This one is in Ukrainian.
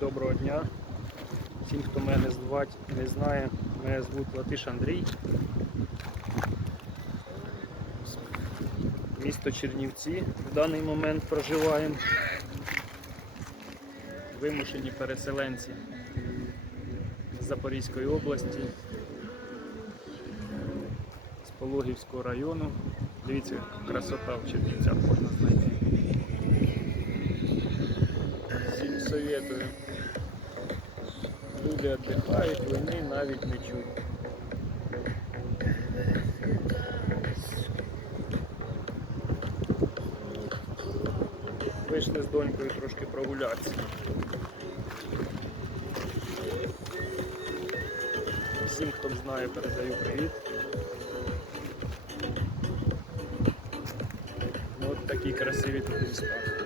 доброго дня. Всім, хто мене звати, не знає, мене звуть Латиш Андрій. Місто Чернівці в даний момент проживаємо. Вимушені переселенці з Запорізької області, з Пологівського району. Дивіться, красота в Чернівцях можна знайти. Всім советую. Люди віддихають, війни навіть не чують. Вийшли з донькою трошки прогулятися. Всім, хто знає, передаю привіт. Ну, От такі красиві тут міста.